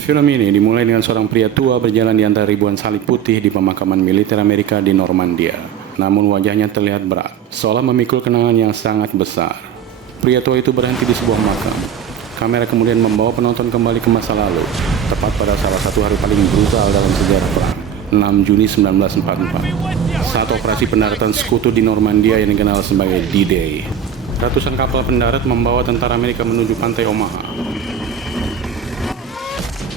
Film ini dimulai dengan seorang pria tua berjalan di antara ribuan salib putih di pemakaman militer Amerika di Normandia. Namun wajahnya terlihat berat, seolah memikul kenangan yang sangat besar. Pria tua itu berhenti di sebuah makam. Kamera kemudian membawa penonton kembali ke masa lalu, tepat pada salah satu hari paling brutal dalam sejarah perang, 6 Juni 1944. Saat operasi pendaratan sekutu di Normandia yang dikenal sebagai D-Day. Ratusan kapal pendarat membawa tentara Amerika menuju pantai Omaha.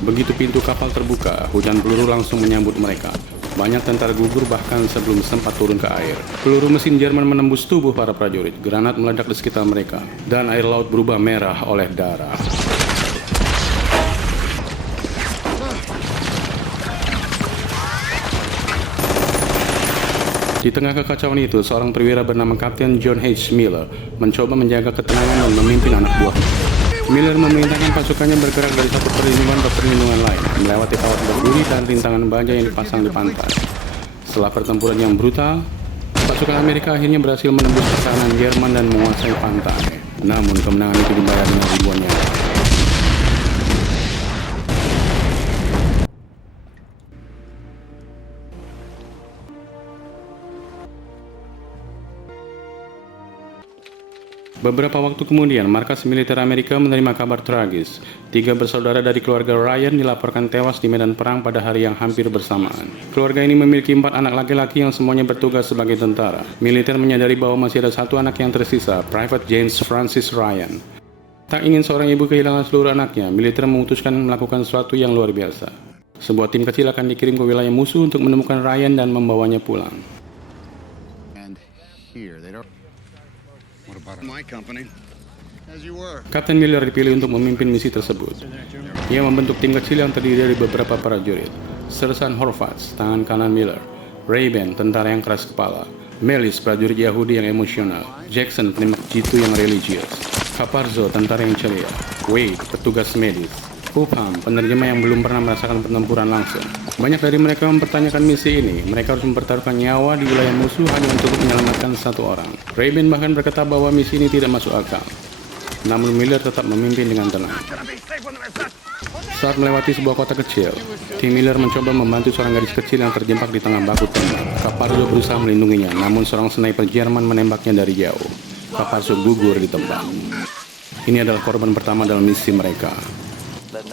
Begitu pintu kapal terbuka, hujan peluru langsung menyambut mereka. Banyak tentara gugur bahkan sebelum sempat turun ke air. Peluru mesin Jerman menembus tubuh para prajurit, granat meledak di sekitar mereka, dan air laut berubah merah oleh darah. Di tengah kekacauan itu, seorang perwira bernama Kapten John H. Miller mencoba menjaga ketenangan dan memimpin anak buahnya. Miller memerintahkan pasukannya bergerak dari satu perlindungan ke perlindungan lain, melewati kawat berduri dan rintangan baja yang dipasang di pantai. Setelah pertempuran yang brutal, pasukan Amerika akhirnya berhasil menembus pertahanan Jerman dan menguasai pantai. Namun kemenangan itu dibayar dengan ribuan nyawa. Beberapa waktu kemudian, markas militer Amerika menerima kabar tragis. 3 bersaudara dari keluarga Ryan dilaporkan tewas di medan perang pada hari yang hampir bersamaan. Keluarga ini memiliki 4 anak laki-laki yang semuanya bertugas sebagai tentara. Militer menyadari bahwa masih ada satu anak yang tersisa, Private James Francis Ryan. Tak ingin seorang ibu kehilangan seluruh anaknya, militer memutuskan melakukan sesuatu yang luar biasa. Sebuah tim kecil akan dikirim ke wilayah musuh untuk menemukan Ryan dan membawanya pulang. Kapten Miller dipilih untuk memimpin misi tersebut. Ia membentuk tim kecil yang terdiri dari beberapa prajurit. Sersan Horvath, tangan kanan Miller. Rayben, tentara yang keras kepala. Melis, prajurit Yahudi yang emosional. Jackson, penembak jitu yang religius. Caparzo, tentara yang ceria. Wade, petugas medis. Upham, penerjemah yang belum pernah merasakan pertempuran langsung. Banyak dari mereka mempertanyakan misi ini. Mereka harus mempertaruhkan nyawa di wilayah musuh hanya untuk menyelamatkan satu orang. Rayben bahkan berkata bahwa misi ini tidak masuk akal. Namun Miller tetap memimpin dengan tenang. Saat melewati sebuah kota kecil, tim Miller mencoba membantu seorang gadis kecil yang terjebak di tengah baku tembak. Caparzo berusaha melindunginya, namun seorang sniper Jerman menembaknya dari jauh. Caparzo gugur di tempat. Ini adalah korban pertama dalam misi mereka.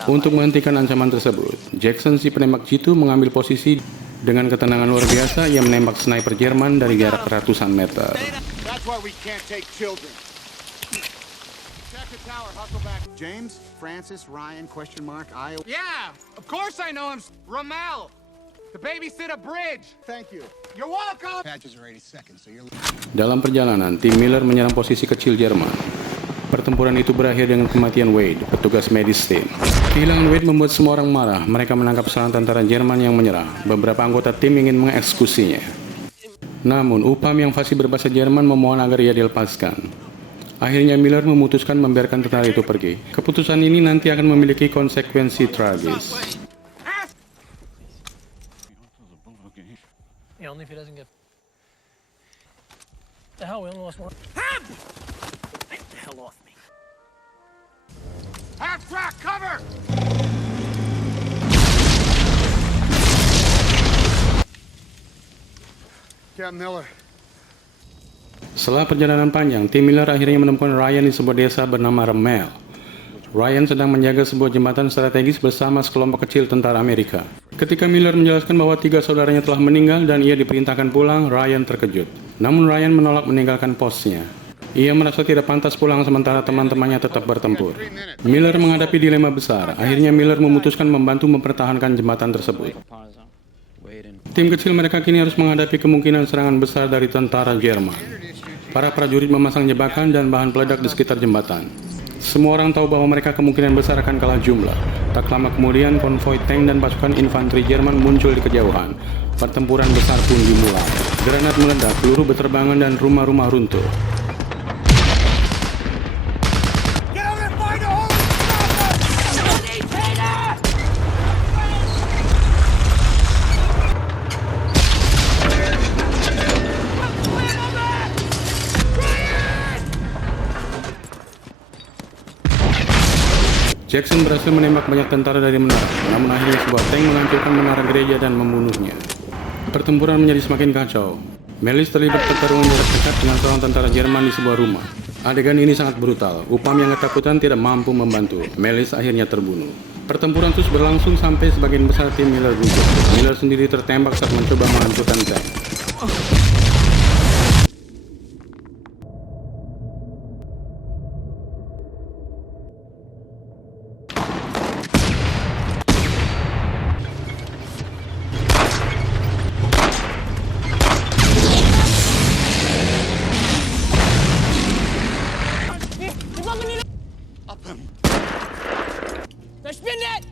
Untuk menghentikan ancaman tersebut, Jackson si penembak jitu mengambil posisi dengan ketenangan luar biasa. Ia menembak sniper Jerman dari jarak ratusan meter. James Francis Ryan question mark Iowa. Yeah, of course I know him. Rommel. The babysitter bridge. Thank you. You're welcome. Patches are 80 seconds, so you're... Dalam perjalanan, tim Miller menyerang posisi kecil Jerman. Pertempuran itu berakhir dengan kematian Wade, petugas medis tim. Kehilangan Wade membuat semua orang marah. Mereka menangkap seorang tentara Jerman yang menyerah. Beberapa anggota tim ingin mengeksekusinya. Namun, Upham yang fasih berbahasa Jerman memohon agar ia dilepaskan. Akhirnya Miller memutuskan membiarkan tentara itu pergi. Keputusan ini nanti akan memiliki konsekuensi tragis. Half track, cover! Captain Miller. Setelah perjalanan panjang, tim Miller akhirnya menemukan Ryan di sebuah desa bernama Rommel. Ryan sedang menjaga sebuah jembatan strategis bersama sekelompok kecil tentara Amerika. Ketika Miller menjelaskan bahwa 3 saudaranya telah meninggal dan ia diperintahkan pulang, Ryan terkejut. Namun Ryan menolak meninggalkan posnya. Ia merasa tidak pantas pulang sementara teman-temannya tetap bertempur. Miller menghadapi dilema besar. Akhirnya Miller memutuskan membantu mempertahankan jembatan tersebut. Tim kecil mereka kini harus menghadapi kemungkinan serangan besar dari tentara Jerman. Para prajurit memasang jebakan dan bahan peledak di sekitar jembatan. Semua orang tahu bahwa mereka kemungkinan besar akan kalah jumlah. Tak lama kemudian, konvoi tank dan pasukan infanteri Jerman muncul di kejauhan. Pertempuran besar pun dimulai. Granat meledak, peluru berterbangan dan rumah-rumah runtuh. Jackson berhasil menembak banyak tentara dari menara, namun akhirnya sebuah tank menghancurkan menara gereja dan membunuhnya. Pertempuran menjadi semakin kacau. Melis terlibat pertarungan jarak dekat dengan seorang tentara Jerman di sebuah rumah. Adegan ini sangat brutal. Upam yang ketakutan tidak mampu membantu. Melis akhirnya terbunuh. Pertempuran terus berlangsung sampai sebagian besar tim Miller gugur. Miller sendiri tertembak saat mencoba menghancurkan tank. Verschwindet!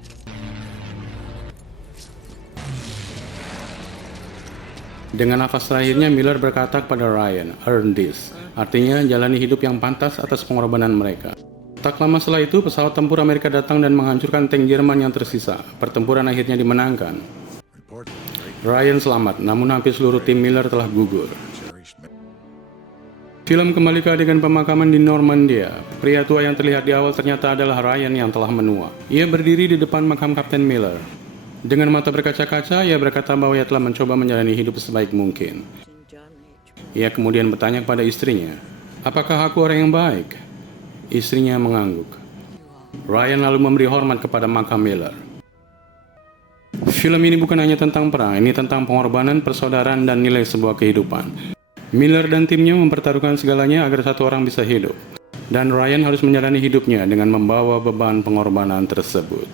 Dengan nafas terakhirnya, Miller berkata kepada Ryan, "Earn this," artinya jalani hidup yang pantas atas pengorbanan mereka. Tak lama setelah itu, pesawat tempur Amerika datang dan menghancurkan tank Jerman yang tersisa. Pertempuran akhirnya dimenangkan. Ryan selamat, namun hampir seluruh tim Miller telah gugur. Film kembali ke adegan pemakaman di Normandia. Pria tua yang terlihat di awal ternyata adalah Ryan yang telah menua. Ia berdiri di depan makam Kapten Miller. Dengan mata berkaca-kaca, ia berkata bahwa ia telah mencoba menjalani hidup sebaik mungkin. Ia kemudian bertanya kepada istrinya, "Apakah aku orang yang baik?" Istrinya mengangguk. Ryan lalu memberi hormat kepada makam Miller. Film ini bukan hanya tentang perang, ini tentang pengorbanan, persaudaraan, dan nilai sebuah kehidupan. Miller dan timnya mempertaruhkan segalanya agar satu orang bisa hidup. Dan Ryan harus menjalani hidupnya dengan membawa beban pengorbanan tersebut.